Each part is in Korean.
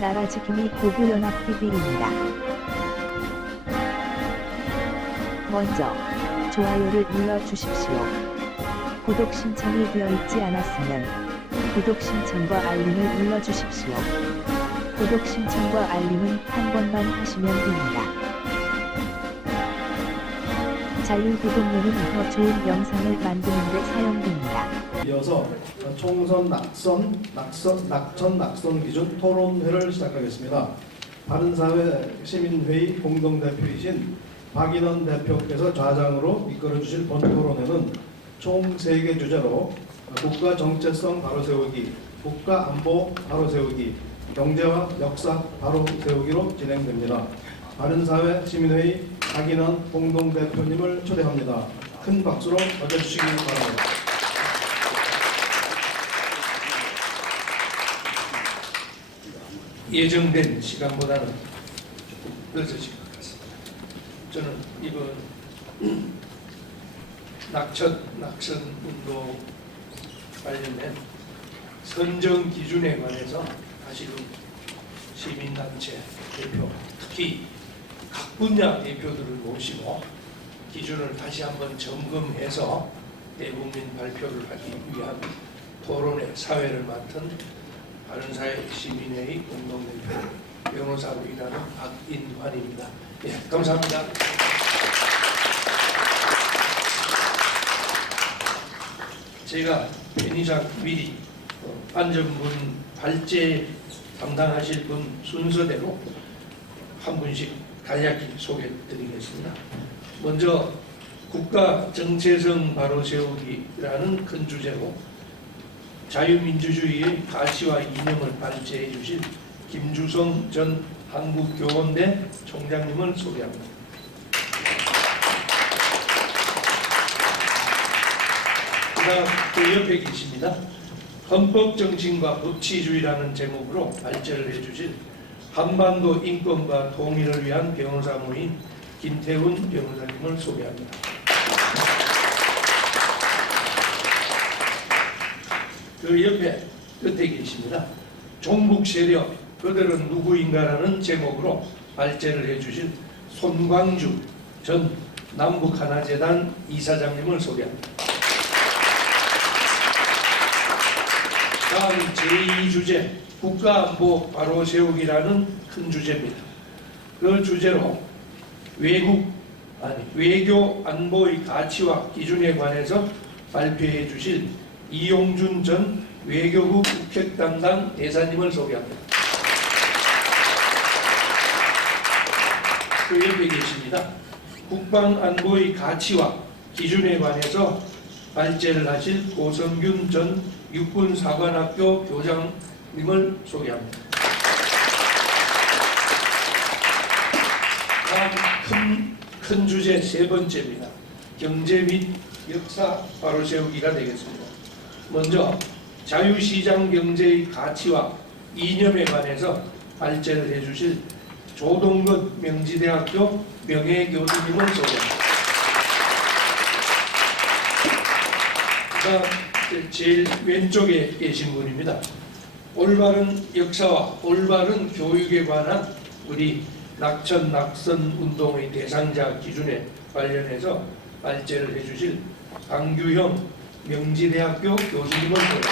나라지킴이 고구연합TV입니다. 먼저 좋아요를 눌러주십시오. 구독 신청이 되어 있지 않았으면 구독 신청과 알림을 눌러주십시오. 구독 신청과 알림은 한 번만 하시면 됩니다. 자율구독료는 더 좋은 영상을 만드는 데 사용됩니다. 이어서 총선 낙천 기준 토론회를 시작하겠습니다. 바른사회 시민회의 공동대표이신 박인원 대표께서 좌장으로 이끌어주실 본 토론회는 총 3개 주제로 국가 정체성 바로 세우기, 국가 안보 바로 세우기, 경제와 역사 바로 세우기로 진행됩니다. 바른사회 시민회의 박인원 공동대표님을 초대합니다. 큰 박수로 맞아주시기 바랍니다. 예정된 시간보다는 조금 늦어진 것 같습니다. 저는 이번 낙천 운동 관련된 선정 기준에 관해서 사실은 시민단체 대표, 특히 각 분야 대표들을 모시고 기준을 다시 한번 점검해서 대국민 발표를 하기 위한 토론회 사회를 맡은 바른사회 시민회의 공동대표 변호사로 일하는 박인환입니다. 예, 감사합니다. 제가 편의상 미리 안전분 발제 담당하실 분 순서대로 한 분씩 간략히 소개해드리겠습니다. 먼저 국가 정체성 바로 세우기라는 큰 주제로 자유민주주의의 가치와 이념을 발제해 주신 김주성 전 한국교원대 총장님을 소개합니다. 그다음 그 옆에 계십니다. 헌법정신과 법치주의라는 제목으로 발제를 해주신 한반도 인권과 통일을 위한 변호사 모임 김태훈 변호사님을 소개합니다. 그 옆에 끝에 계십니다. 종북 세력 그들은 누구인가라는 제목으로 발제를 해주신 손광주 전 남북하나재단 이사장님을 소개합니다. 다음 제2주제 국가안보 바로 세우기라는 큰 주제입니다. 그 주제로 외교 안보의 가치와 기준에 관해서 발표해 주실 이용준 전 외교부 국책 담당 대사님을 소개합니다. 그 옆에 계십니다. 국방안보의 가치와 기준에 관해서 발제를 하실 고성균 전 육군사관학교 교장님을 소개합니다. 다음 큰 주제 세 번째입니다. 경제 및 역사 바로 세우기가 되겠습니다. 먼저 자유시장 경제의 가치와 이념에 관해서 발제를 해주실 조동근 명지대학교 명예교수님을 소개합니다. 제일 왼쪽에 계신 분입니다. 올바른 역사와 올바른 교육에 관한 우리 낙천 운동의 대상자 기준에 관련해서 발제를 해주실 강규형 명지대학교 교수님을 소개합니다.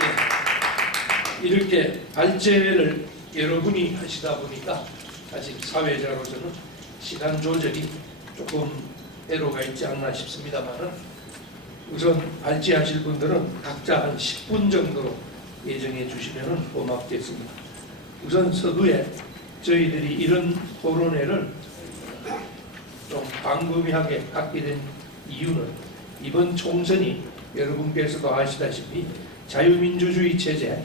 네. 이렇게 발제를 여러분이 하시다 보니까 아직 사회자로서는 시간 조절이 조금 애로가 있지 않나 싶습니다만 우선 발제하실 분들은 각자 한 10분 정도로 예정해 주시면 고맙겠습니다. 우선 서두에 저희들이 이런 토론회를 좀 광범위하게 갖게 된 이유는 이번 총선이 여러분께서도 아시다시피 자유민주주의 체제,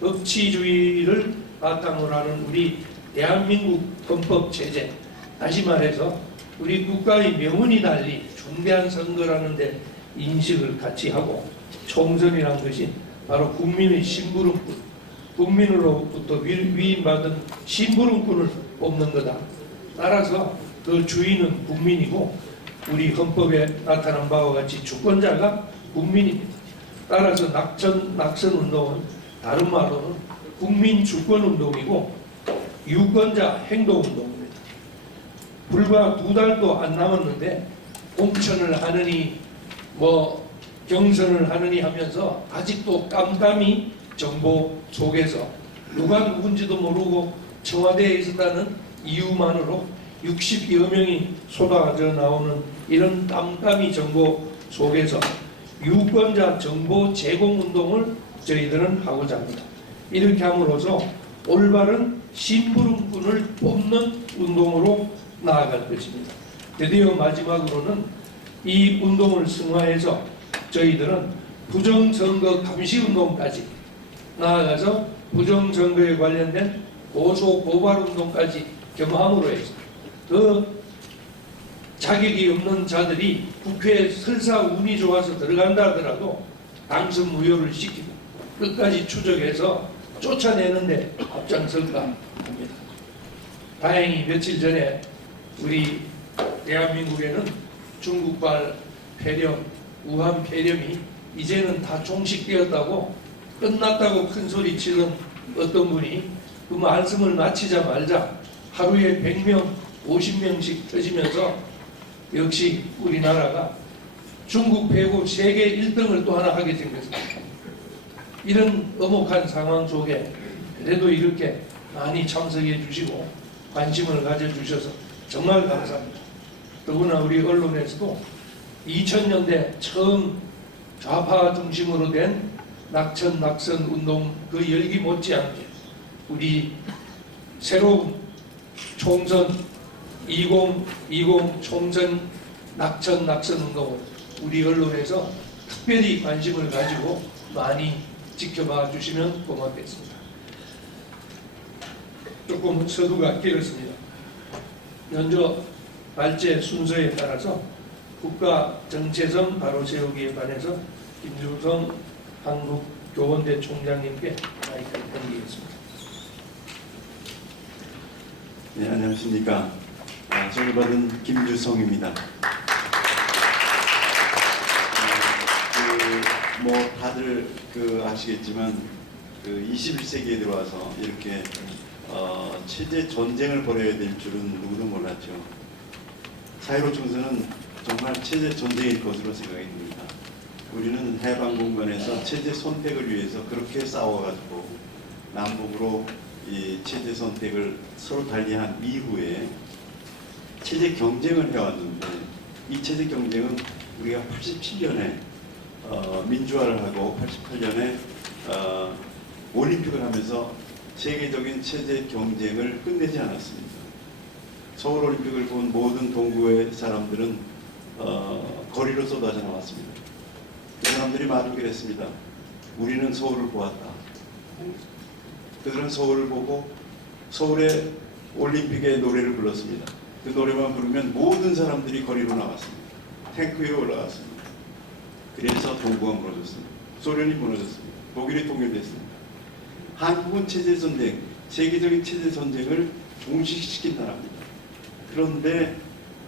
법치주의를 바탕으로 하는 우리 대한민국 헌법 체제, 다시 말해서 우리 국가의 명운이 달리 중대한 선거라는 데 인식을 같이 하고 총선이라는 것이 바로 국민의 심부름꾼, 국민으로부터 위임받은 심부름꾼을 뽑는 거다. 따라서 그 주인은 국민이고 우리 헌법에 나타난 바와 같이 주권자가 국민입니다. 따라서 낙선 운동은 다른 말로는 국민 주권 운동이고 유권자 행동 운동입니다. 불과 2달도 안 남았는데 공천을 하느니 뭐 경선을 하느니 하면서 아직도 깜깜이 정보 속에서 누가 누군지도 모르고 청와대에 있었다는 이유만으로 60여 명이 쏟아져 나오는 이런 깜깜이 정보 속에서 유권자 정보 제공 운동을 저희들은 하고자 합니다. 이렇게 함으로써 올바른 심부름꾼을 뽑는 운동으로 나아갈 것입니다. 드디어 마지막으로는 이 운동을 승화해서 저희들은 부정선거 감시운동까지 나아가서 부정선거에 관련된 고소 고발 운동까지 겸함으로 해서 그 자격이 없는 자들이 국회에 설사 운이 좋아서 들어간다 하더라도 당선 무효를 시키고 끝까지 추적해서 쫓아내는데 앞장설까 합니다. 다행히 며칠 전에 우리 대한민국에는 중국발 폐렴, 우한 폐렴이 이제는 다 종식되었다고 끝났다고 큰소리 치던 어떤 분이 그 말씀을 마치자 말자 하루에 100명, 50명씩 터지면서 역시 우리나라가 중국 빼고 세계 1등을 또 하나 하게 생겼습니다. 이런 엄혹한 상황 속에 그래도 이렇게 많이 참석해 주시고 관심을 가져주셔서 정말 감사합니다. 더구나 우리 언론에서도 2000년대 처음 좌파 중심으로 된 낙천 낙선 운동 그 열기 못지않게 우리 새로운 총선 2020 총선 낙천 낙선 운동을 우리 언론에서 특별히 관심을 가지고 많이 지켜봐 주시면 고맙겠습니다. 조금 서두가 길었습니다. 먼저 발제 순서에 따라서 국가 정체성 바로 세우기에 관해서 김주성 한국교원대 총장님께 마이크를 넘기겠습니다. 네, 안녕하십니까. 저를 받은 김주성입니다. 뭐 다들 아시겠지만 21세기에 들어와서 이렇게 체제 전쟁을 벌여야 될 줄은 누구도 몰랐죠. 4.15 총선은 정말 체제 전쟁일 것으로 생각이 듭니다. 우리는 해방 공간에서 체제 선택을 위해서 그렇게 싸워가지고 남북으로 이 체제 선택을 서로 달리한 이후에 체제 경쟁을 해왔는데 이 체제 경쟁은 우리가 87년에 민주화를 하고 88년에 올림픽을 하면서 세계적인 체제 경쟁을 끝내지 않았습니다. 서울올림픽을 본 모든 동구의 사람들은 거리로 쏟아져 나왔습니다. 그 사람들이 말을 그랬습니다. 우리는 서울을 보았다. 그들은 서울을 보고 서울의 올림픽의 노래를 불렀습니다. 그 노래만 부르면 모든 사람들이 거리로 나왔습니다. 탱크 위에 올라갔습니다. 그래서 동구가 무너졌습니다. 소련이 무너졌습니다. 독일이 통일됐습니다. 한국은 체제 전쟁, 세계적인 체제 전쟁을 종식시킨 나라입니다. 그런데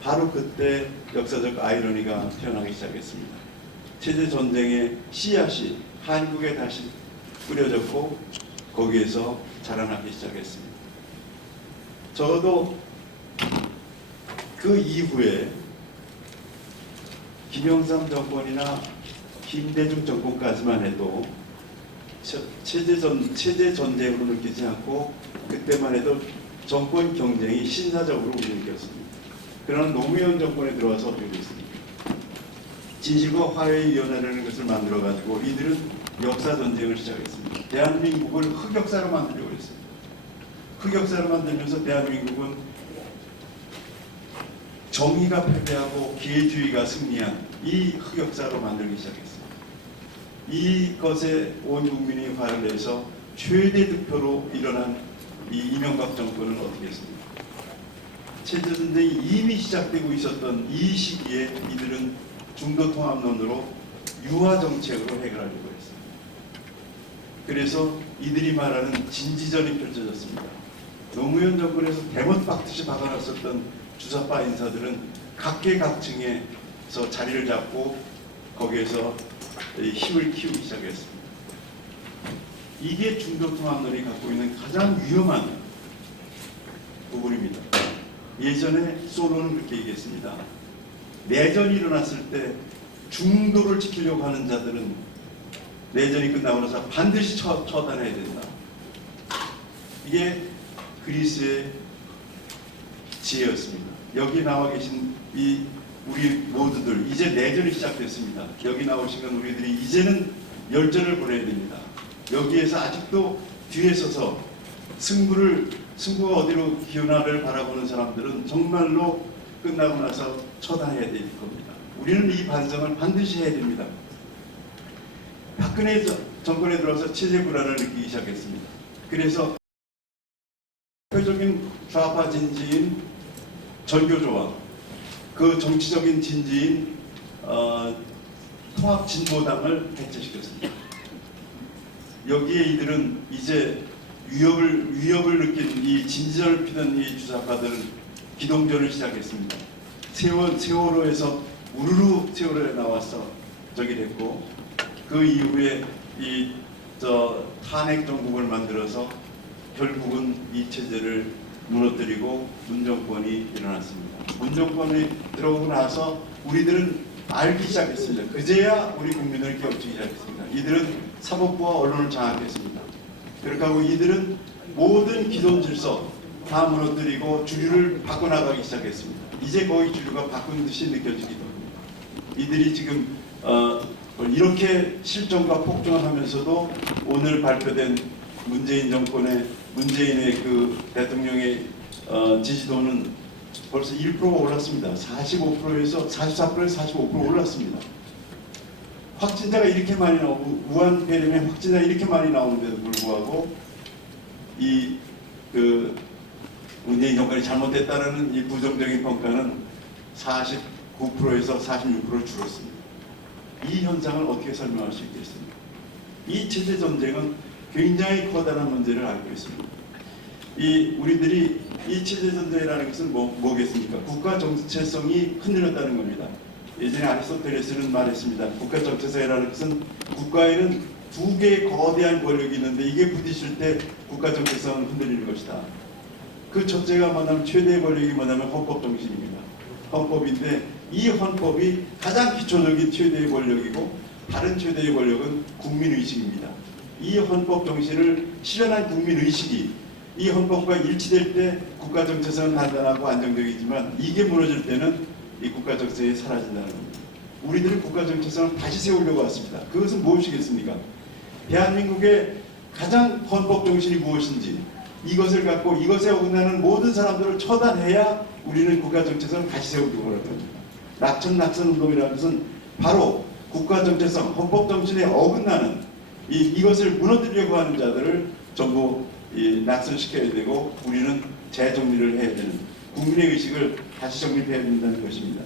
바로 그때 역사적 아이러니가 태어나기 시작했습니다. 체제 전쟁의 씨앗이 한국에 다시 뿌려졌고 거기에서 자라나기 시작했습니다. 적어도 그 이후에 김영삼 정권이나 김대중 정권까지만 해도 체제 전쟁으로 느끼지 않고 그때만 해도 정권 경쟁이 신사적으로 느꼈습니다. 그러나 노무현 정권에 들어와서 어떻게 됐습니까? 진실과 화해위원회라는 것을 만들어가지고 이들은 역사 전쟁을 시작했습니다. 대한민국을 흑역사로 만들려고 했습니다. 흑역사로 만들면서 대한민국은 정의가 패배하고 기회주의가 승리한 이 흑역사로 만들기 시작했습니다. 이것에 온 국민이 화를 내서 최대 득표로 일어난 이 이명박 정권은 어떻게 했습니까? 체제 전쟁이 이미 시작되고 있었던 이 시기에 이들은 중도 통합론으로 유화 정책으로 해결하려고 했습니다. 그래서 이들이 말하는 진지전이 펼쳐졌습니다. 노무현 정권에서 대못 박듯이 박아놨었던 주사파 인사들은 각계각층에서 자리를 잡고 거기에서 힘을 키우기 시작했습니다. 이게 중도통합론이 갖고 있는 가장 위험한 부분입니다. 예전에 솔로는 그렇게 얘기했습니다. 내전이 일어났을 때 중도를 지키려고 하는 자들은 내전이 끝나고 나서 반드시 처단해야 된다. 이게 그리스의 지혜였습니다. 여기 나와 계신 이 우리 모두들 이제 내전이 시작됐습니다. 여기 나오신 건 우리들이 이제는 열전을 벌여야 됩니다. 여기에서 아직도 뒤에 서서 승부가 어디로 기운하를 바라보는 사람들은 정말로 끝나고 나서 처단해야 될 겁니다. 우리는 이 반성을 반드시 해야 됩니다. 박근혜 정권에 들어서 체제 불안을 느끼기 시작했습니다. 그래서 대표적인 좌파 진지인 전교조와 그 정치적인 진지인 통합진보당을 해체시켰습니다. 여기에 이들은 이제 위협을 느낀 이 진지를 피던 이 주사파들은 기동전을 시작했습니다. 세월호에서 우르르 세월호에 나와서 저기 됐고 그 이후에 탄핵 정국을 만들어서 결국은 이 체제를 무너뜨리고 문정권이 일어났습니다. 문정권이 들어오고 나서 우리들은 알기 시작했습니다. 그제야 우리 국민을 깨우치기 시작했습니다. 이들은 사법부와 언론을 장악했습니다. 그렇게 하고 이들은 모든 기존 질서 다 무너뜨리고 주류를 바꿔나가기 시작했습니다. 이제 거의 주류가 바꾼 듯이 느껴지기도 합니다. 이들이 지금 이렇게 실정과 폭정을 하면서도 오늘 발표된 문재인 정권의 문재인의 그 대통령의 지지도는 벌써 1%가 올랐습니다. 45%에서 44%에서 45% 올랐습니다. 확진자가 이렇게 많이 나오고 우한 폐렴에 확진자가 이렇게 많이 나오는데도 불구하고 문재인 정권이 잘못됐다는 이 부정적인 평가는 49%에서 46% 줄었습니다. 이 현상을 어떻게 설명할 수 있겠습니까? 이 체제 전쟁은 굉장히 커다란 문제를 앓고 있습니다. 우리들이 이 체제 전쟁이라는 것은 뭐겠습니까? 국가 정체성이 흔들렸다는 겁니다. 예전에 아리스토텔레스는 말했습니다. 국가 정체성이라는 것은 국가에는 두 개의 거대한 권력이 있는데 이게 부딪힐 때 국가 정체성은 흔들리는 것이다. 그 첫째가 뭐냐면 최대의 권력이 뭐냐면 헌법 정신입니다. 헌법인데 이 헌법이 가장 기초적인 최대의 권력이고 다른 최대의 권력은 국민의식입니다. 이 헌법 정신을 실현한 국민의식이 이 헌법과 일치될 때 국가 정체성은 단단하고 안정적이지만 이게 무너질 때는 이 국가 정체성이 사라진다는 겁니다. 우리들은 국가 정체성을 다시 세우려고 왔습니다. 그것은 무엇이겠습니까? 대한민국의 가장 헌법 정신이 무엇인지 이것을 갖고 이것에 어긋나는 모든 사람들을 처단해야 우리는 국가 정체성을 다시 세우려고 할 겁니다. 낙천 운동이라는 것은 바로 국가 정체성, 헌법 정신에 어긋나는 이것을 무너뜨리려고 하는 자들을 전부 낙선시켜야 되고 우리는 재정리를 해야 되는 국민의 의식을 다시 정립해야 된다는 것입니다.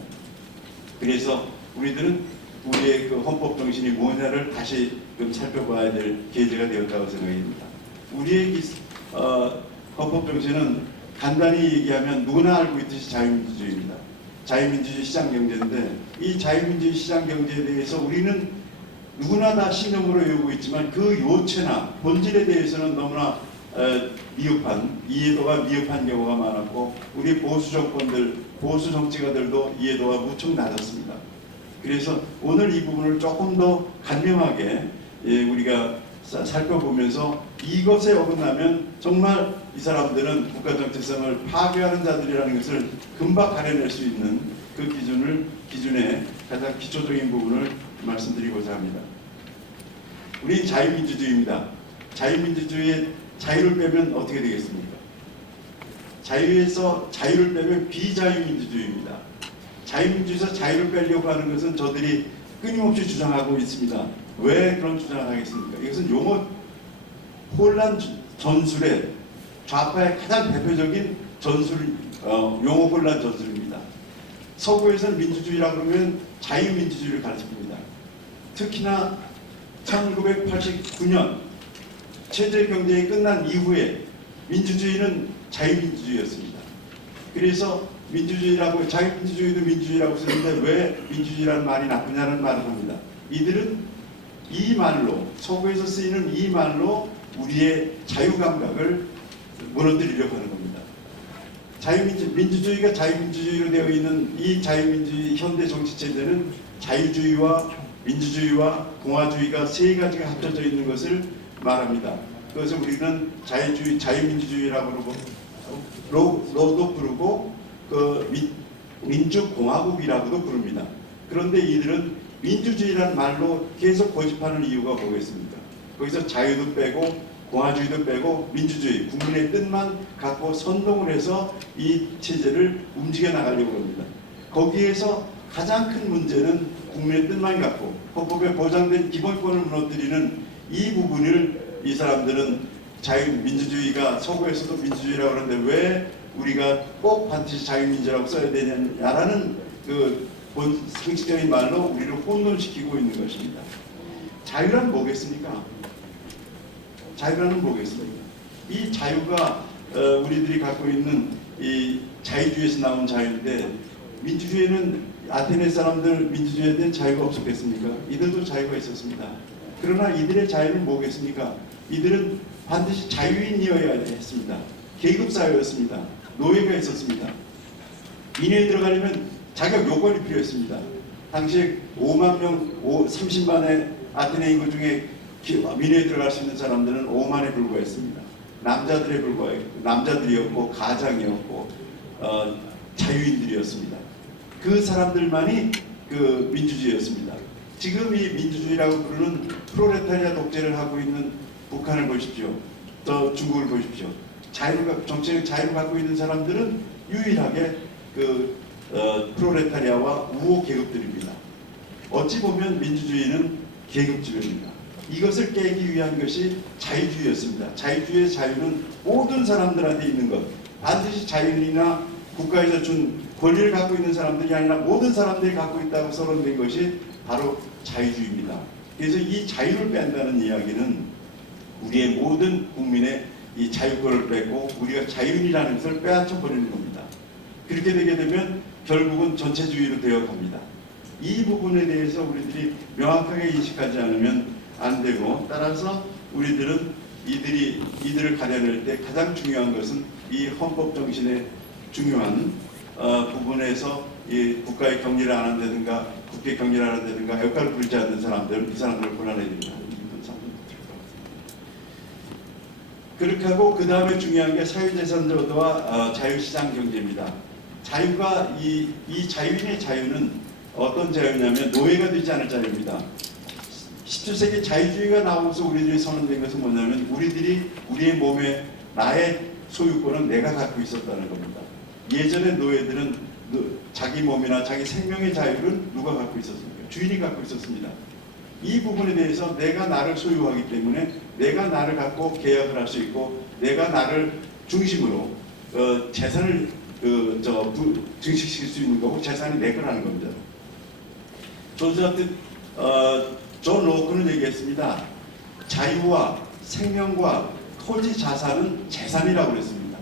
그래서 우리들은 우리의 그 헌법 정신이 뭐냐를 다시 좀 살펴봐야 될 계기가 되었다고 생각합니다. 우리의 헌법 정신은 간단히 얘기하면 누구나 알고 있듯이 자유민주주의입니다. 자유민주주의 시장경제인데 이 자유민주주의 시장경제에 대해서 우리는 누구나 다 신념으로 외우고 있지만 그 요체나 본질에 대해서는 너무나 이해도가 미흡한 경우가 많았고 우리 보수 정권들, 보수 정치가들도 이해도가 무척 낮았습니다. 그래서 오늘 이 부분을 조금 더 간명하게 우리가 살펴보면서 이것에 어긋나면 정말 이 사람들은 국가 정체성을 파괴하는 자들이라는 것을 금방 가려낼 수 있는 그 기준의 가장 기초적인 부분을 말씀드리고자 합니다. 우리는 자유민주주의입니다. 자유민주주의의 자유를 빼면 어떻게 되겠습니까? 자유에서 자유를 빼면 비자유민주주의입니다. 자유민주주의에서 자유를 빼려고 하는 것은 저들이 끊임없이 주장하고 있습니다. 왜 그런 주장을 하겠습니까? 이것은 용어 혼란 전술의 좌파의 가장 대표적인 용어 혼란 전술입니다. 서구에서는 민주주의라고 하면 자유민주주의를 가르칩니다. 특히나 1989년 체제 경쟁이 끝난 이후에 민주주의는 자유민주주의였습니다. 그래서 민주주의라고 자유민주주의도 민주주의라고 쓰는데 왜 민주주의라는 말이 나쁘냐는 말을 합니다. 이들은 이 말로 서구에서 쓰이는 이 말로 우리의 자유 감각을 무너뜨리려고 하는 겁니다. 민주주의가 자유민주주의로 되어 있는 이 자유민주주의 현대 정치 체제는 자유주의와 민주주의와 공화주의가 세 가지가 합쳐져 있는 것을 말합니다. 그것을 우리는 자유주의, 자유민주주의라고 부르고 부르고 민주공화국이라고도 부릅니다. 그런데 이들은 민주주의라는 말로 계속 고집하는 이유가 뭐겠습니까? 거기서 자유도 빼고 공화주의도 빼고 민주주의, 국민의 뜻만 갖고 선동을 해서 이 체제를 움직여 나가려고 합니다. 거기에서 가장 큰 문제는 국민의 뜻만 갖고 헌법에 보장된 기본권을 무너뜨리는 이 부분을 이 사람들은 자유민주주의가 서구에서도 민주주의라고 하는데 왜 우리가 꼭 반드시 자유민주라고 써야 되냐라는 상식적인 말로 우리를 혼돈시키고 있는 것입니다. 자유란 뭐겠습니까? 자유라는 뭐겠습니까? 이 자유가 우리들이 갖고 있는 이 자유주의에서 나온 자유인데 민주주의는 아테네 사람들 민주주의에 대한 자유가 없었겠습니까? 이들도 자유가 있었습니다. 그러나 이들의 자유는 뭐겠습니까? 이들은 반드시 자유인이어야 했습니다. 계급사회였습니다. 노예가 있었습니다. 민회에 들어가려면 자격 요건이 필요했습니다. 당시에 5만 명, 30만의 아테네 인구 중에 민회에 들어갈 수 있는 사람들은 5만에 불과했습니다. 남자들이었고 가장이었고 자유인들이었습니다. 그 사람들만이 그 민주주의였습니다. 지금 이 민주주의라고 부르는 프롤레타리아 독재를 하고 있는 북한을 보십시오. 또 중국을 보십시오. 정치적 자유를 갖고 있는 사람들은 유일하게 프롤레타리아와 우호 계급들입니다. 어찌 보면 민주주의는 계급지배입니다. 이것을 깨기 위한 것이 자유주의였습니다. 자유주의의 자유는 모든 사람들한테 있는 것. 반드시 자유인이나 국가에서 준 권리를 갖고 있는 사람들이 아니라 모든 사람들이 갖고 있다고 서론된 것이 바로 자유주의입니다. 그래서 이 자유를 뺀다는 이야기는 우리의 모든 국민의 이 자유권을 빼고 우리가 자유인이라는 것을 빼앗아 버리는 겁니다. 그렇게 되게 되면 결국은 전체주의로 되어 갑니다. 이 부분에 대해서 우리들이 명확하게 인식하지 않으면 안 되고, 따라서 우리들은 이들을 가려낼 때 가장 중요한 것은 이 헌법 정신의 중요한 부분에서 이 국가의 격리를 안 한다든가 국회 격리를 안 한다든가 역할을 부리지 않는 사람들, 이 사람들을 권한해야 됩니다. 그렇게 하고 그 다음에 중요한 게 사유재산제도와 자유시장 경제입니다. 자유가 이 자유인의 자유는 어떤 자유냐면 노예가 되지 않을 자유입니다. 17세기 자유주의가 나오면서 우리들이 선언된 것은 뭐냐면 우리의 몸에 나의 소유권은 내가 갖고 있었다는 겁니다. 예전에 노예들은 자기 몸이나 자기 생명의 자유를 누가 갖고 있었습니까? 주인이 갖고 있었습니다. 이 부분에 대해서 내가 나를 소유하기 때문에 내가 나를 갖고 계약을 할 수 있고 내가 나를 중심으로 재산을 증식시킬 수 있는 거고 재산이 내 거라는 겁니다. 존 로크는 얘기했습니다. 자유와 생명과 토지 자산은 재산이라고 그랬습니다.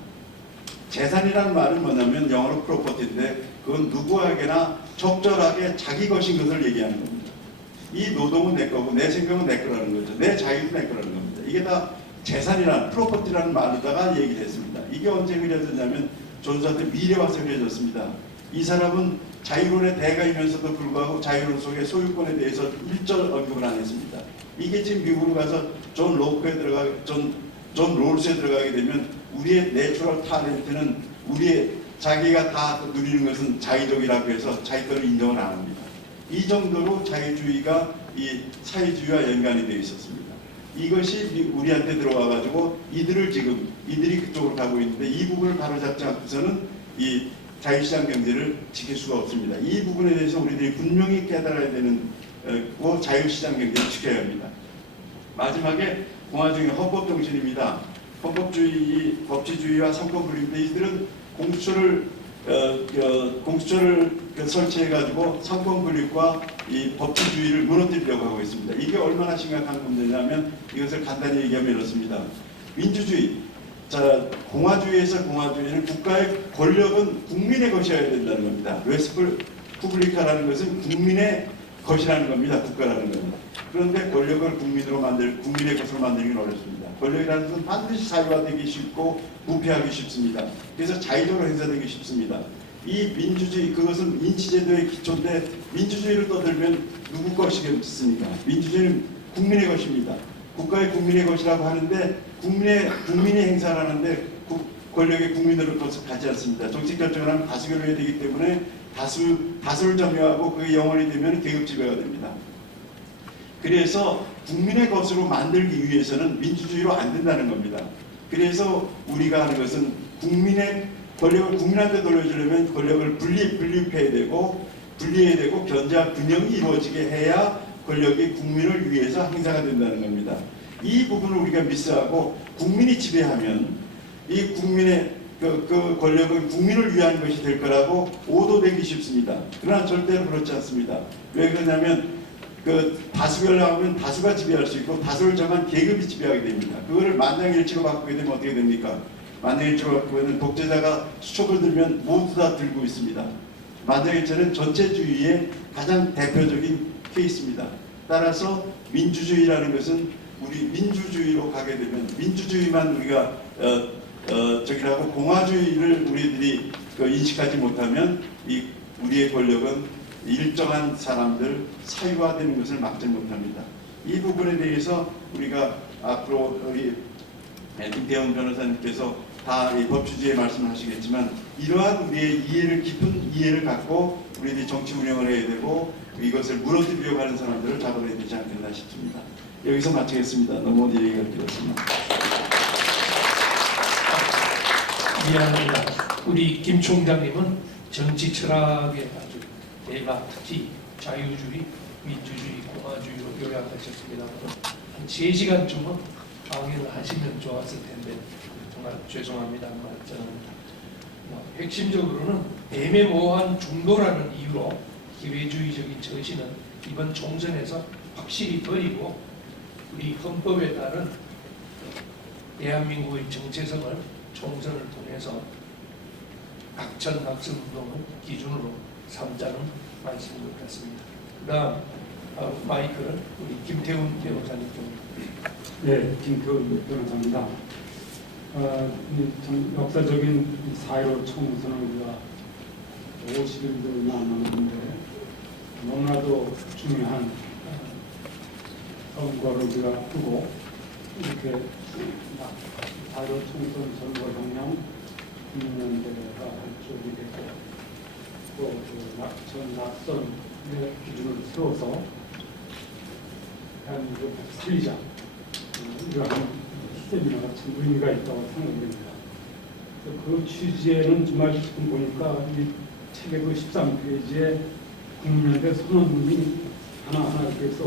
재산이라는 말은 뭐냐면 영어로 프로퍼티인데 그건 누구에게나 적절하게 자기 것인 것을 얘기하는 겁니다. 이 노동은 내 거고 내 생명은 내 거라는 거죠. 내 자유도 내 거라는 겁니다. 이게 다 재산이라는 프로퍼티라는 말로다가 얘기를 했습니다. 이게 언제 그려졌냐면 존스한테 미래 와서 그려졌습니다. 이 사람은 자유론의 대가이면서도 불구하고 자유론 속의 소유권에 대해서 일절 언급을 안 했습니다. 이게 지금 미국으로 가서 존 롤스에 들어가게 되면 우리의 내추럴 타렌트는 자기가 다 누리는 것은 자의적이라고 해서 자기 거를 인정을 안 합니다. 이 정도로 자유주의가 이 사회주의와 연관이 되어 있었습니다. 이것이 우리한테 들어와 가지고 이들이 그쪽으로 가고 있는데 이 부분을 바로잡지 않고서는 이 자유시장 경제를 지킬 수가 없습니다. 이 부분에 대해서 우리들이 분명히 깨달아야 되는 고 자유시장 경제를 지켜야 합니다. 마지막에 공화주의 헌법 정신입니다. 헌법주의, 법치주의와 성권분립인데 이들은 공수처를 설치해가지고 성권분립과 이 법치주의를 무너뜨리려고 하고 있습니다. 이게 얼마나 심각한 문제냐면 이것을 간단히 얘기하면 이렇습니다. 민주주의, 자, 공화주의에서 공화주의는 국가의 권력은 국민의 것이어야 된다는 겁니다. 레스푸블리카라는 것은 국민의 것이라는 겁니다. 국가라는 겁니다. 그런데 권력을 국민의 것으로 만들기는 어렵습니다. 권력이라는 것은 반드시 사유화되기 쉽고 부패하기 쉽습니다. 그래서 자의적으로 행사되기 쉽습니다. 이 민주주의, 그것은 인치제도의 기초인데 민주주의를 떠들면 누구 것이겠습니까? 민주주의는 국민의 것입니다. 국가의 국민의 것이라고 하는데 국민이 행사를 하는데 권력의 국민으로 가지 않습니다. 정책 결정을 하면 다수결을 해야 되기 때문에 다수를 점유하고 그게 영원히 되면 계급 지배가 됩니다. 그래서 국민의 것으로 만들기 위해서는 민주주의로 안 된다는 겁니다. 그래서 우리가 하는 것은 권력을 국민한테 돌려주려면 권력을 분리해야 되고 견제와 균형이 이루어지게 해야 권력이 국민을 위해서 행사가 된다는 겁니다. 이 부분을 우리가 미스하고 국민이 지배하면 이 국민의 그 권력은 국민을 위한 것이 될 거라고 오도되기 쉽습니다. 그러나 절대로 그렇지 않습니다. 왜 그러냐면 다수결을 하면 다수가 지배할 수 있고 다수를 정한 계급이 지배하게 됩니다. 그거를 만장일치로 바꾸게 되면 어떻게 됩니까? 만장일치로 바꾸면 독재자가 수첩을 들면 모두 다 들고 있습니다. 만장일치는 전체주의의 가장 대표적인 케이스입니다. 따라서 민주주의라는 것은 우리 민주주의로 가게 되면 민주주의만 우리가 저기라고 공화주의를 우리들이 인식하지 못하면 우리의 권력은 일정한 사람들 사유화되는 것을 막지 못합니다. 이 부분에 대해서 우리가 앞으로 우리 김태형 변호사님께서 다 법치주의의 말씀을 하시겠지만 이러한 우리의 깊은 이해를 갖고 우리들이 정치 운영을 해야 되고 이것을 무너뜨리려고 하는 사람들을 잡아내야 되지 않겠나 싶습니다. 여기서 마치겠습니다. 너무 얘기가 길었습니다. 미안합니다. 우리 김 총장님은 정치 철학에 아주 대가 특히 자유주의, 민주주의, 공화주의로 요약하셨습니다. 한 3시간쯤은 강의를 하시면 좋았을 텐데 정말 죄송합니다만 저는 핵심적으로는 애매모호한 중도라는 이유로 기회주의적인 처신은 이번 총선에서 확실히 버리고 우리 헌법에 따른 대한민국의 정체성을 총선을 통해서 각천 학습운동을 기준으로 삼자는 말씀인 것 같습니다. 그 다음 마이크는 우리 김태훈 변호사님 좀. 네, 김태훈 변호사입니다. 참 역사적인 4.15 총선을 우리가 50일도 안 남았는데 너무나도 중요한 선거를 우리가 두고 이렇게 4.15 총선 선거 형량 국민연대가 발족이 되고 또 낙선의 기준을 세워서 대한민국을 살리자 이러한 세미나가 참 의미가 있다고 생각됩니다. 그 취지에는 정말 지금 보니까 이 책의 그 13페이지에 국민연대 선언문이 하나하나 이렇게 해서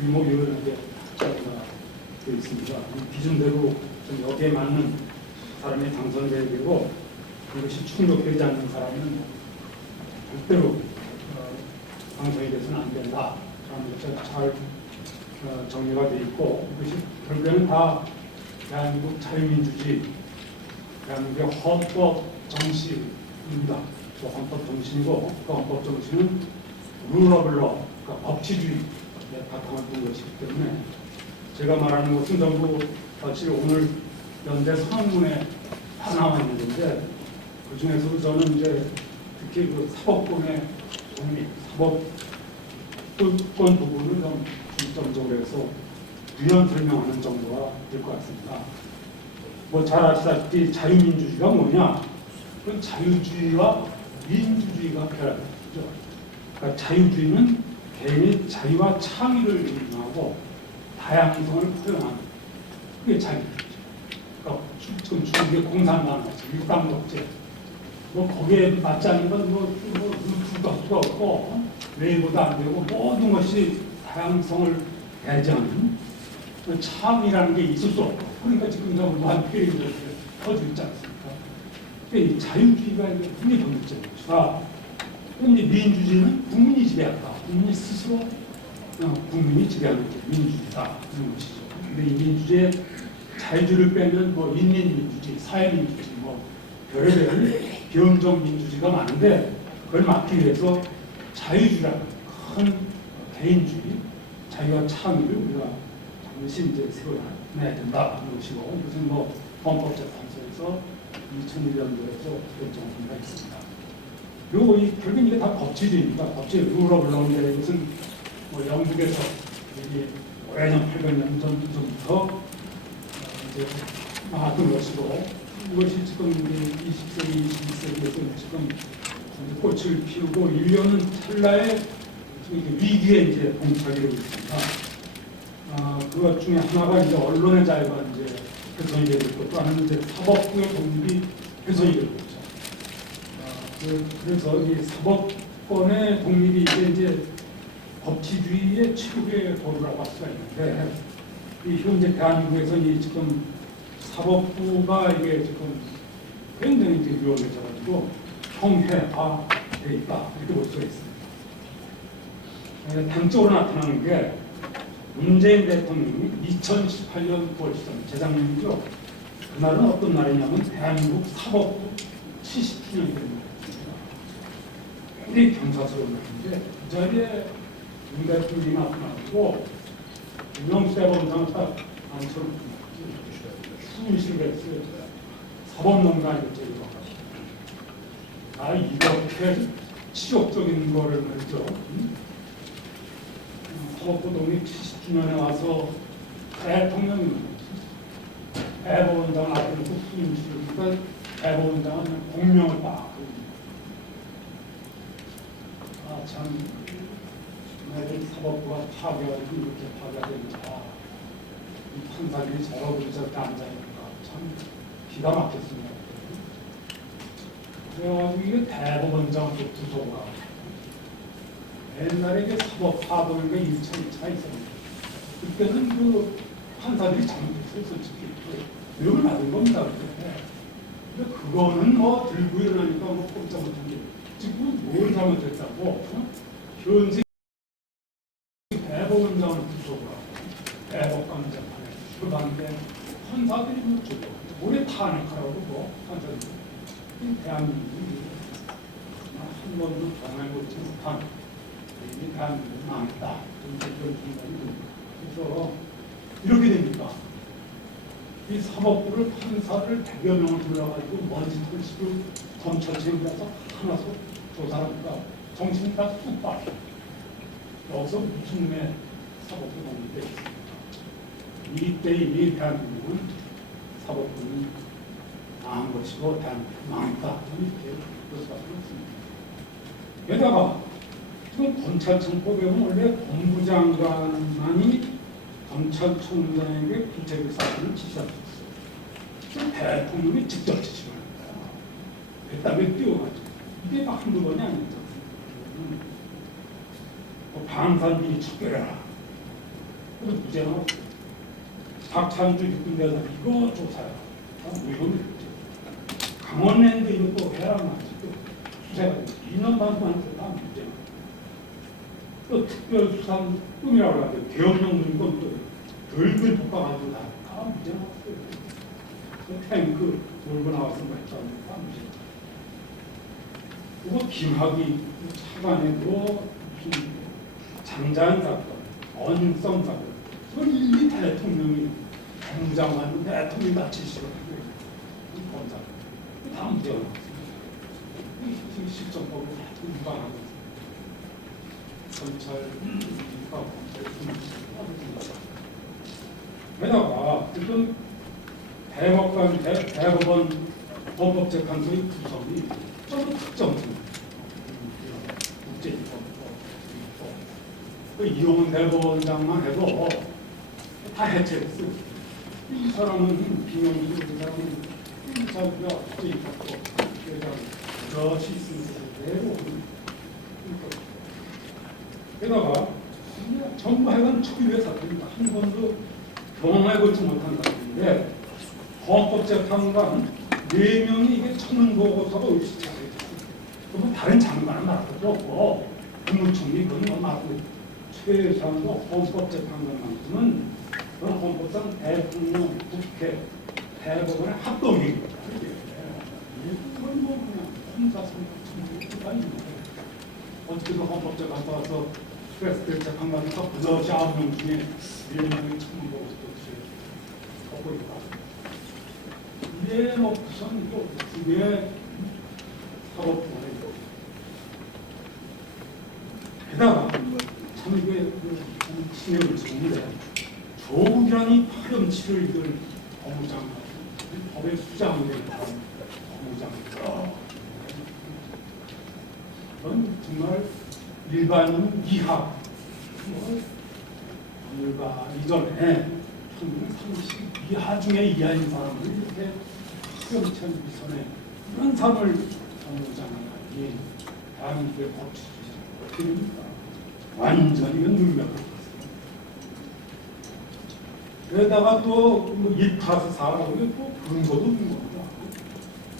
일목요연하게 작성가 되어 있습니다. 이 기준대로 좀 여기에 맞는 사람이 당선돼야 되고 그것이 충족되지 않는 사람은 절대로 당선이 돼서는 안 된다. 라는 것이 잘 정리가 되어 있고 이것이 결국에는 다 대한민국 자유민주주의, 대한민국의 헌법 정신입니다. 또 헌법 정신이고 그 헌법 정신은 룰 오브 로, 그러니까 법치주의에 바탕을 둔 것이기 때문에 제가 말하는 것은 전부 사실 오늘 연대 선언문에 다 나와 있는데 그 중에서도 저는 이제 특히 그 사법권의 독립, 사법권 부분을 좀 중점적으로 해서 유연 설명하는 정도가 될 것 같습니다. 뭐 잘 아시다시피 자유민주주의가 뭐냐? 그건 자유주의와 민주주의가 결합이죠. 그러니까 자유주의는 개인의 자유와 창의를 인정하고 다양성을 표현하는 그게 자유주의죠. 그러니까 지금 중국의 공산당 같이 육당 독재 뭐 거기에 맞지 않는 건 누구도 할 수가 없고 외부도 안 되고 모든 것이 다양성을 배제하는 그 창의라는 게 있을 수 없고 그러니까 지금 저 무한표현이 이렇게 퍼지고 있지 않습니까? 이 자유주의가 굉장히 본질적인 것이다. 그런데 민주주의는 국민이 지배한다. 국민이 스스로 국민이 지배하는 게 민주주의다. 이런 것이죠. 근데 이 민주주의의 자유주의를 빼면 뭐 인민민주주의, 사회민주주의, 뭐 별의별 비언정 민주주의가 많은데 그걸 막기 위해서 자유주의라는 큰 개인주의, 자유와 창의를 우리가 반드시 이제 세워내야 된다 하는 것이고 무슨 뭐 헌법재판소에서 2001년도에서 결정한 바 있습니다. 그리고 결국 이게 다 법치주의니까 법치의 룰 오브 러인데 이것은 뭐 영국에서 여기 오래전 800년 전부터 이제 나왔던 것이고 이것이 지금 이제 20세기, 21세기에서 지금 꽃을 피우고 인류는 찰나에 위기에 이제 봉착이 되고 있습니다. 그것 중에 하나가 이제 언론의 자유가 이제 훼손이 되고 있고 또 하나는 이제 사법부의 독립이 훼손이 되고 있죠. 그래서 이 사법권의 독립이 이제 법치주의의 최고의 도루라고 할 수가 있는데 이 현재 대한민국에서 이 지금 사법부가 이게 지금 굉장히 이제 위험해져가지고 형해화돼 있다 이렇게 볼 수가 있습니다. 단적으로 나타나는 게 문재인 대통령이 2018년 9월 13일 재작년이죠. 그날은 어떤 날이냐면 대한민국 사법부 70주년이 되는 날입니다. 굉장히 경사스러운 날인데 그 자리에 문 대통령이 나타나고 윤영수 대법원장을 딱 안처럼 수실했어요. 사법농단이 제기가 이렇게 치욕적인 거를 말이죠. 사법부 독립 70주년에 와서 대통령이 대법원장 앞에서 수임실을 대법원장은 공명을 딱 참 애들 사법부가 파괴하고 이렇게 파괴되니까 이 판사들이 저렇게 앉아있니까 참 기가 막혔습니다. 그래가지고 이게 대법원장 부서가 옛날에 이게 사법 파동인가 2차가 있었는데 그때는 그 판사들이 잘못했어요. 솔직히 교육을 받은 겁니다. 근데 그거는 뭐 들고 일어나니까 뭐 꼼짝 못한 게 지금 뭘 잘못했다고 현재 대법원장을 부서가 대법관 재판에 그런데 판사들이 뭐 저거 오래 탄핵하라고 뭐 판사들이 대한민국이 한 번도 정말 못지 못한 이 대한민국이 망했다. 그런 생각이 듭니다. 그래서 이렇게 됩니까? 이 사법부를 판사를 100여 명을 불러가지고 먼지털 식으로 검찰청에 가서 하나씩 조사합니다. 정신이 다 쑥 빠져. 여기서 무슨 내 사법부 독립돼 있습니다. 이때 이미 대한민국은 사법부는 망한 것이고 대한민국은 망했다. 이렇게 볼 수밖에 없습니다. 게다가 지금 검찰청법에 보면 원래 법무장관만이 검찰총장에게 구체적 사건을 지시할 수 있어요. 대통령이 직접 지시를 합니다. 그 다음에 띄워가지고 이게 막 한두 번이 아니죠. 방산비리 척결해라. 그래서 무죄가 없어요. 박찬주 육군대사 이거 조사해라. 이건 강원랜드 이것도 해라 말이지. 수사가 2년 반 동안 다 무죄가. 또 특별수사금이라고 하죠. 계엄령 이건 또 덜덜 볶아가지고 다 무죄가 없어요. 그 탱크 몰고 나와서 말했다는 다 무죄가. 그거 김학의 차관에도 무슨 장자연 사건, 언성 사건, 그걸 이 대통령이 행장관 대통령이 다 지시를 하고 검사, 다 무죄가 나왔습니다. 실정법을 위반하고 검찰 위반, 게다가 지금 대법원 헌법재판소의 구성이 전부 특정입니다. 국제법. 그 이용훈 대법원장만 해도 다 해체했어요. 이 사람은 김영수 그 사람은 이 사람과 국제법도 그것이 있으면서 그대로 게다가 전부 하여간 초기의 사건입니다. 한 번도 경험해보지 못한 사건인데 헌법재판관 4명이 이게 청문보고서가 의식차게 그러면 다른 장관은 말할 것도 없고 국무총리 그건 뭐 말고 최상도 헌법재판관만큼은 그런 헌법 사실상 대통령, 국회, 대법원의 합동입니다. 이건 뭐 그냥 혼자서 아닙니다. 어떻게든 헌법재 갔다 와서 스트레스를 재판관에서 그저 9명 중에 1명이 처음으로 어떻게 걷고 있다. 이게 뭐 우선 이게 사법부에 게다가 참 이게 신경을 쓰는데 조국이라는 파렴치를 이걸 법무장 법의 수장이 된 법무장 그건 정말 일반 이하 일반 이전에 30 이하 중에 이하인 사람을 이렇게 시험천 위선에 이런 사람을 법무장관이 대한민국의 법치주의자 완전히 능력을 그러다가 또 1+4라고 또 근거도 없는 겁니다.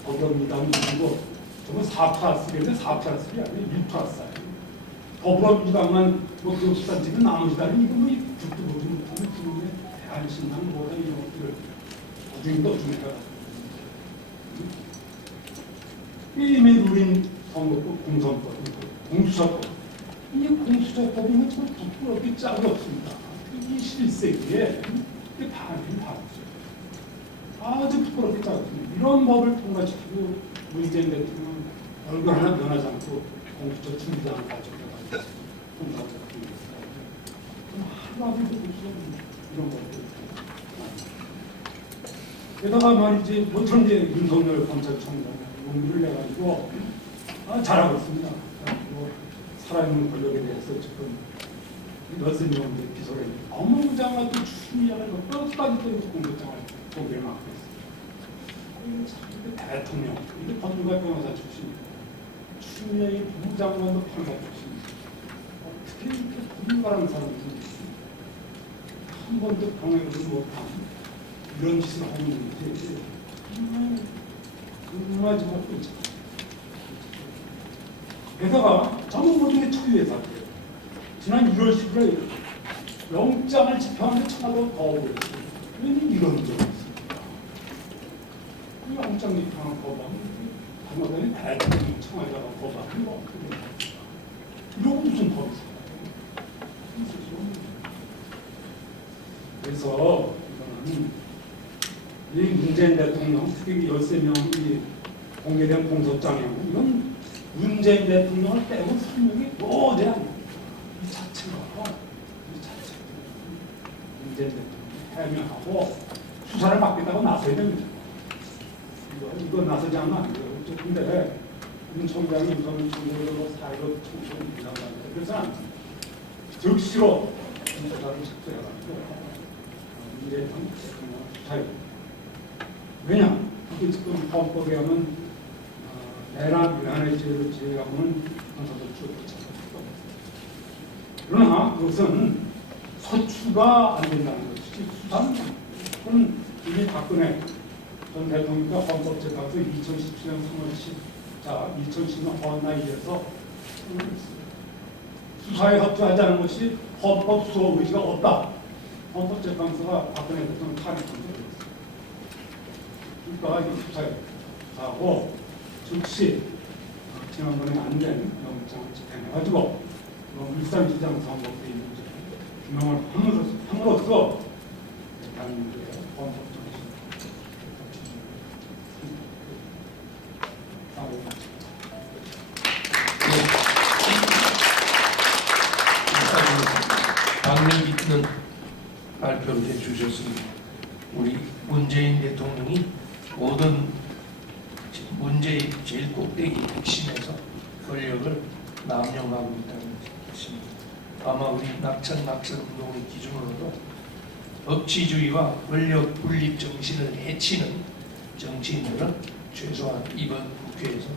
법원이다는 거 정말 4+3인데 4+3이 아니라 1+4예요. 더불어민주당만 뭐 교섭단체는 나머지 다른 이거 뭐 듣도 보지 못하는 지금의 대한신당 뭐다 이런 것들을 어중도 중요해요. 이미 누린 선거법, 공선법, 공수처법 이 공수처법은 참 부끄럽게 짝이 없습니다. 21세기에 이게 반이죠. 아주 부끄럽게 짝이 없습니다. 이런 법을 통과시키고 문재인 대통령 얼굴 하나 변하지 않고 공수처 준비장을 가져가지고 통과시키고 그럼 하나도 볼 수 없는 이런 것들. 게다가 말이지 뭐처럼 이제 윤석열 검찰총장이 용기를 내가지고 잘하고 있습니다. 뭐 살아있는 권력에 대해서 지금 몇십 명의 기소를 업무장관도 추미하는 것까지 또 공소장을 공개를 맡고 있습니다. 참 대통령, 이게 법률가 변호사 출신, 추미애 부장관도 판사 출신, 어떻게 이렇게 법률가라는 사람이 한 번도 병행을 못한 이런 짓을 하고 있는지 정말 먹고 있잖아요. 게다가 저는 모종의 초유의사들 지난 1월 10일에 영장을 집행하는데 청와대가 거부했어요. 왜냐면 이런 적이 있습니다. 이 영장 집행을 거부하면 당연히 대통령 청와대가 거부하면 뭐 이러고 무슨 법이 있어요? 그래서 이거는 이 문재인 대통령 특히 13명이 공개된 공소장에 이건 문재인 대통령을 빼고 설명이 도저히 안 됩니다. 이 자체가 문재인 대통령이 해명하고 수사를 받겠다고 나서야 됩니다. 이거 나서지 않으면 안 돼요. 근데 윤 총장이 윤석열 총장으로 사회로 총총을 비난하는데 그래서 안 됩니다. 즉시로 수사를 착수해가지고 문재인 대통령 수사해. 왜냐? 이게 지금 헌법에 하면 내란 위반의 죄를 제외하고는 형사도 추억도 그러나 그것은 서추가 안 된다는 것이지 수사는 그건 이미 박근혜 전 대통령과 헌법재판소 2017년 3월 2010년 헌나이에서 수사에 협조하지 않은 것이 헌법 수호 의지가 없다. 헌법재판소가 박근혜 대통령 탄핵한 거예요. 그러니까 이 수사에 하고 즉시 지난번에 안 된 영장을 집행해가지고 일산시장 선거에 있는 규명을 함으로써 대한민국의 헌법 정신 박력 있는 발표를 해주셨습니다. 우리 문재인 대통령이 모든 문제의 제일 꼭대기 핵심에서 권력을 남용하고 있다는 것입니다. 아마 우리 낙천 운동의 기준으로도 법치주의와 권력 분립 정신을 해치는 정치인들은 최소한 이번 국회에서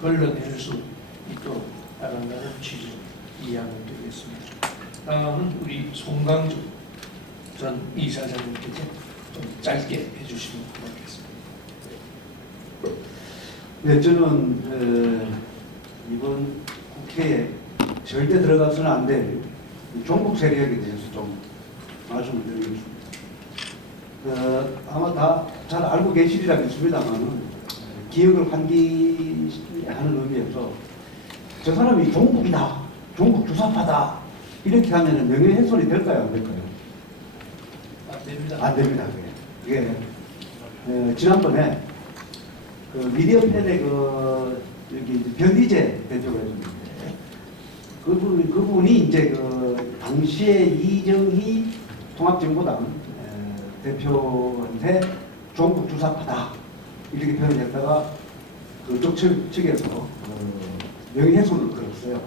걸러낼 수 있도록 나간다는 취지로 이해하면 되겠습니다. 다음은 우리 송강주 전 이사장님께서 좀 짧게 해주시면 고맙겠습니다. 네, 저는 이번 국회에 절대 들어가서는 안 될 종북 세력에 대해서 좀 말씀을 드리겠습니다. 아마 다 잘 알고 계시리라겠습니다만 기억을 환기하는 의미에서 저 사람이 종북이다, 종북 주사파다 이렇게 하면 명예훼손이 될까요, 안 될까요? 안 됩니다. 안 됩니다. 그게 지난번에 그 미디어 팬의 여기 변희재 대표가 있었는데 그분이 이제 당시에 이정희 통합정보당 대표한테 종북 주사파다 이렇게 표현했다가 그쪽 측에서 명예훼손을 걸었어요.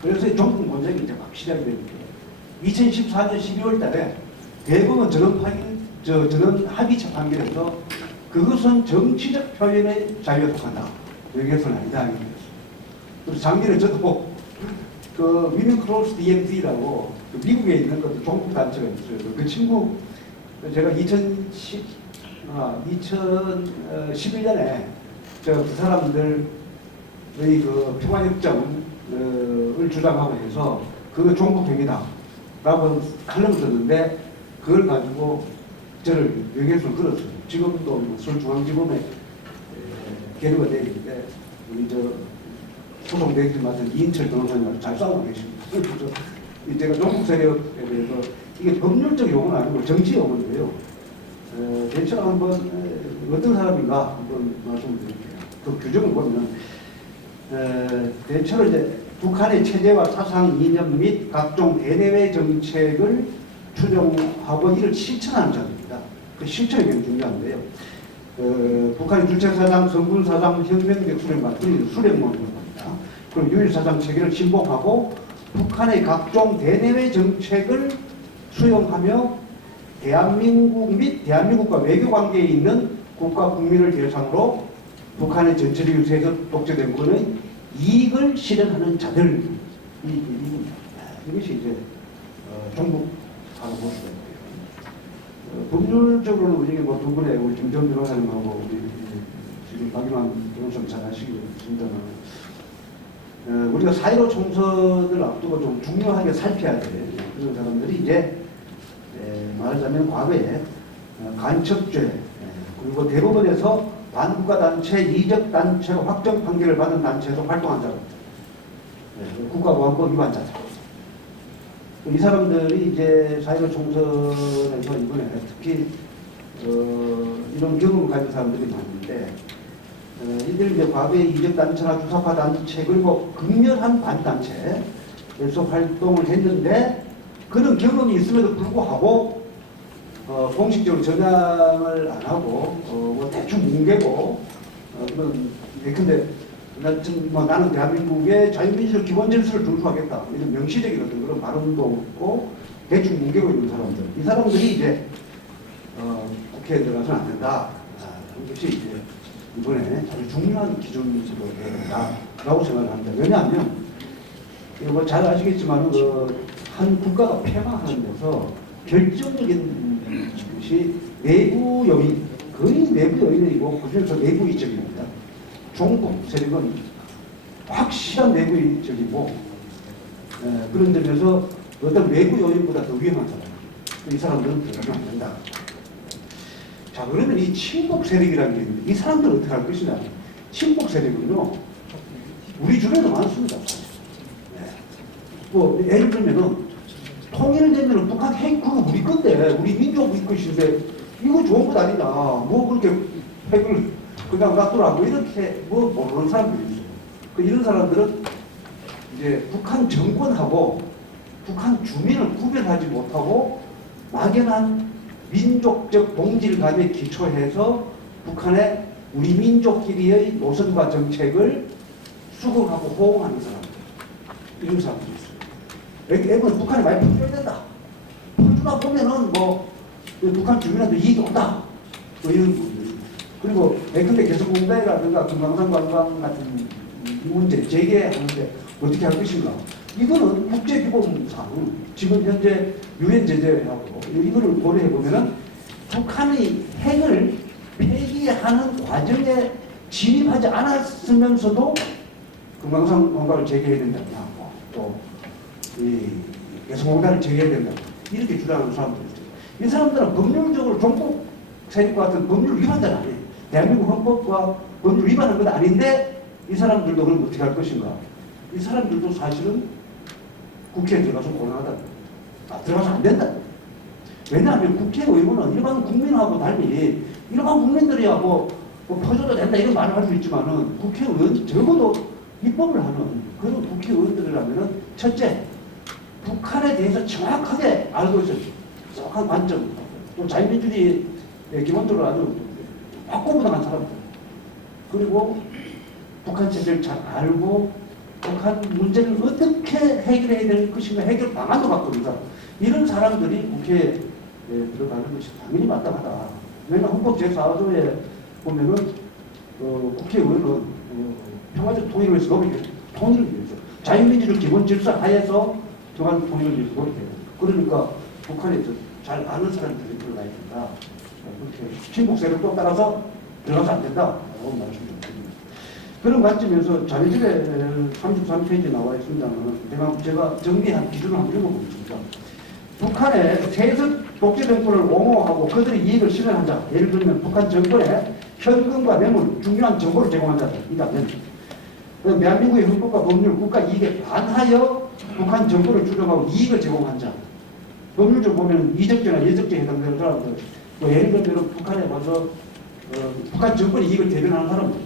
그래서 종북 논쟁이 이제 막 시작이 되는데 2014년 12월 달에 대법원 저는 합의체 판결에서 그것은 정치적 표현의 자유에 속한다. 명예훼손은 아니다. 이랬어요. 그래서 작년에 저도 그 위men 크로스 DMZ라고 미국에 있는 종북 단체가 있어요. 그 친구 제가 2011년에 그 사람들의 그 평화협정을 주장하고 해서 그거 종북행위다라고 칼럼을 썼는데 그걸 가지고 저를 명예훼손을 걸었어요. 지금도 서울중앙지검에 계류가 되어 있는데 우리 소송 대행을 맡은 이인철 변호사님 잘 싸우고 계십니다. 그래서 제가 종북 세력에 대해서 이게 법률적 용어는 아니고 정치 용어인데요. 대체로 한번 어떤 사람인가 한번 말씀을 드릴게요. 그 규정을 보면 대체로 이제 북한의 체제와 사상 이념 및 각종 대내외 정책을 추종하고 이를 실천하는 자입니다. 그 실천이 굉장히 중요한데요. 북한의 주체사상, 성군사상, 혁명적 수령관, 수령론이라고 합니다. 그리고 유일사상 체계를 신봉하고 북한의 각종 대내외 정책을 수용하며 대한민국 및 대한민국과 외교관계에 있는 국가 국민을 대상으로 북한의 전체적 유세에서 독재된 것의 이익을 실현하는 자들 이것이 이제 종북하고 볼 수가 있고요. 법률적으로는 이게 뭐 두 분의 우리 김정 변호사님하고 우리 지금 박일환 변호사님 잘 아시겠습니다만 우리가 4.15 총선을 앞두고 좀 중요하게 살펴야 돼. 그런 사람들이 이제 말하자면 과거에 간첩죄 그리고 대법원에서 반국가단체, 이적단체로 확정 판결을 받은 단체에서 활동한 자입니다. 국가보안법 위반자죠. 이 사람들이 이제 4.15 총선에서 이번에 특히 이런 경험을 가진 사람들이 많은데 이들 이제 과거에 이적단체나 주사파 단체 그리고 극렬한 반단체에서 활동을 했는데 그런 경험이 있음에도 불구하고 공식적으로 전향을 안 하고 뭐 대충 뭉개고 그런 예컨대 나는 대한민국의 자유민주적 기본 질서를 준수하겠다 이런 명시적인 어떤 그런 발언도 없고 대충 뭉개고 있는 사람들 이 사람들이 이제 국회에 들어가서는 안 된다. 이것이 이제 이번에 아주 중요한 기준으로 해야 된다라고 생각을 합니다. 왜냐하면 뭐 잘 아시겠지만 한 국가가 폐망하는 데서 결정적인 것이 내부 요인, 거의 내부 요인이고 그중에서 내부 이적입니다. 종북 세력은 확실한 내부 이적이고 그런 점에서 어떤 외부 요인보다 더 위험한 사람. 이 사람들은 들어가면 안 된다. 자, 그러면 이 친북 세력이라는 게 있는데 이 사람들은 어떻게 할 것이냐. 친북 세력은요, 우리 주변에도 많습니다. 뭐, 예를 들면은, 통일되면은 북한 핵, 그거 우리 건데, 우리 민족 것인데, 이거 좋은 것 아니냐. 뭐 그렇게 핵을 그냥 놔두라고 이렇게 뭐 모르는 사람들이 있어요. 이런 사람들은 이제 북한 정권하고 북한 주민을 구별하지 못하고 막연한 민족적 동질감에 기초해서 북한의 우리 민족끼리의 노선과 정책을 수긍하고 호응하는 사람들 이런 사람들이 있어요. 애는 북한에 많이 풀어줘야 된다. 풀어주다 보면은 뭐 북한 주민한테 이익이 온다. 뭐 이런 부분들. 그리고 근데 개성공단이라든가 금강산 관광 같은 문제 제기하는데 어떻게 할 것인가? 이거는 국제규범상 지금 현재 유엔 제재하고 이거를 고려해 보면은 북한의 핵을 폐기하는 과정에 진입하지 않았으면서도 금강산 관광을 재개해야 된다냐, 또 개성공단을 재개해야 된다 이렇게 주장하는 사람들이 있어요. 이 사람들은 법률적으로 종북 세력과 같은 법률 위반자는 아니에요. 대한민국 헌법과 법률 위반한 건 아닌데 이 사람들도 그럼 어떻게 할 것인가? 이 사람들도 사실은 국회에 들어가서 곤란하다. 들어가서 안 된다. 왜냐하면 국회의원은 일반 국민하고 달리 일반 국민들이야 뭐 퍼줘도 된다 이런 말을 할 수 있지만은 국회의원 적어도 입법을 하는 그런 국회의원들이라면은 첫째 북한에 대해서 정확하게 알고 있어요. 정확한 관점. 또 자유민주주의 기본적으로 아주 확고부당한 사람들. 그리고 북한 체제를 잘 알고 북한 문제를 어떻게 해결해야 될 것인가 해결 방안도 갖고 있는 사람. 이런 사람들이 국회에 들어가는 것이 당연히 마땅하다. 왜냐하면 헌법 제4조에 보면은 국회의원은 평화적 통일을 위해서 노력해요. 통일을 위해서. 자유민주주의 기본 질서 하에서 평화적 통일을 위해서 노력해요. 그러니까 북한에서 잘 아는 사람들이 들어가야 된다. 그렇게 친북 세력도 따라서 들어가서 안 된다. 라고 말씀드립니다. 그런 관점에서 자료집에 33페이지에 나와 있습니다만 제가 정리한 기준을 한번 읽어보겠습니다. 북한의 세습 독재 정권을 옹호하고 그들의 이익을 실현한 자, 예를 들면 북한 정권에 현금과 뇌물, 중요한 정보를 제공한 자들이라면 대한민국의 헌법과 법률, 국가 이익에 반하여 북한 정권을 주장하고 이익을 제공한 자, 법률적으로 보면 이적죄나 예적죄에 해당되는 사람들, 또 예를 들면 북한에 와서 북한 정권의 이익을 대변하는 사람들.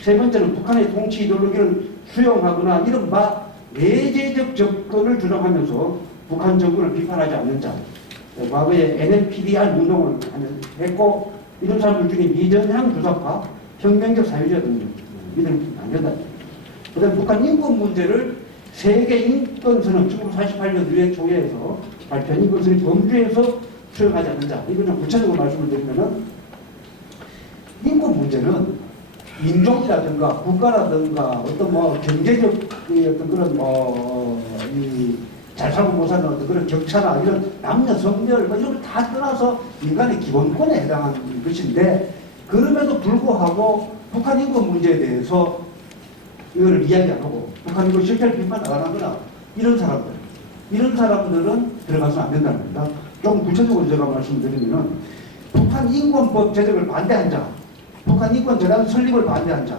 세 번째는 북한의 통치 이데올로기를 수용하거나 이른바 내재적 접근을 주장하면서 북한 정권을 비판하지 않는 자. 과거에 NLPDR 운동을 했고 이런 사람들 중에 이전향 주사파, 혁명적 사유주의 등등 이들은 안 된다. 그 다음에 북한 인권 문제를 세계 인권선언 1948년 유엔 총회에서 발표한 인권선언 범주에서 수용하지 않는 자. 이걸 좀 구체적으로 말씀을 드리면은 인권 문제는 민족이라든가 국가라든가 어떤 뭐 경제적 어떤 그런 잘 살고 못 사는 어떤 그런 격차나 이런 남녀 성별 뭐 이런 걸 다 떠나서 인간의 기본권에 해당하는 것인데 그럼에도 불구하고 북한 인권 문제에 대해서 이거를 이야기 안 하고 북한 인권 실태를 비판 안 하거나 이런 사람들은 들어가서 안 된다는 겁니다. 좀 구체적으로 제가 말씀드리면은 북한 인권법 제정을 반대한 자, 북한 인권 재단 설립을 반대한 자,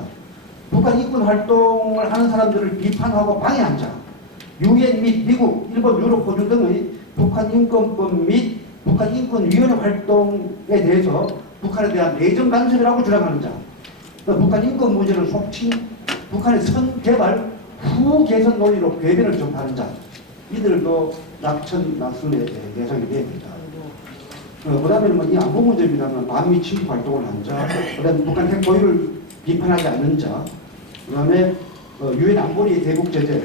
북한 인권 활동을 하는 사람들을 비판하고 방해한 자, 유엔 및 미국, 일본, 유럽, 호주 등의 북한 인권법 및 북한 인권위원회 활동에 대해서 북한에 대한 내정 간섭이라고 주장하는 자, 북한 인권 문제를 속칭 북한의 선개발 후 개선 논의로 궤변을 접하는 자, 이들도 낙천 낙선의 대상이 되어야 된다. 그 다음에는 이 안보 문제입니다만 반미 침묵 활동을 한 자, 그 다음에 북한 핵 보유를 비판하지 않는 자, 그 다음에 유엔 안보리 대북 제재,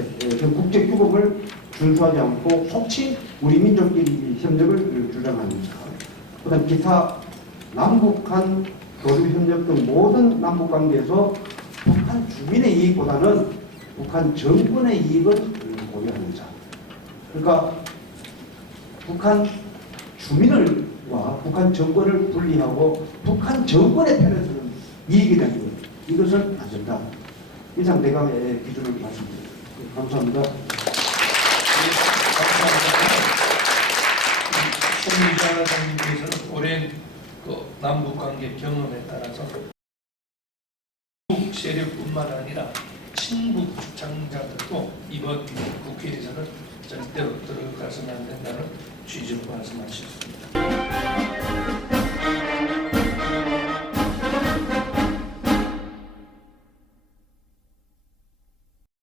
국제 규범을 준수하지 않고 속칭 우리 민족끼리 협력을 주장하는 자, 그 다음에 기타 남북한 교류 협력 등 모든 남북 관계에서 북한 주민의 이익보다는 북한 정권의 이익을 고려하는 자. 그러니까 북한 주민과 북한 정권을 분리하고 북한 정권의 편에서는 이익이 되는 것. 이것은 안 된다. 이상 대강의 기준을 말씀드립니다. 감사합니다. 총리자님께서는 오랜 남북관계 경험에 따라서 북 세력뿐만 아니라 친북 주장자들도 이번 국회에서는 절대로 들어가서는 안 된다는 취지로 말씀하셨습니다.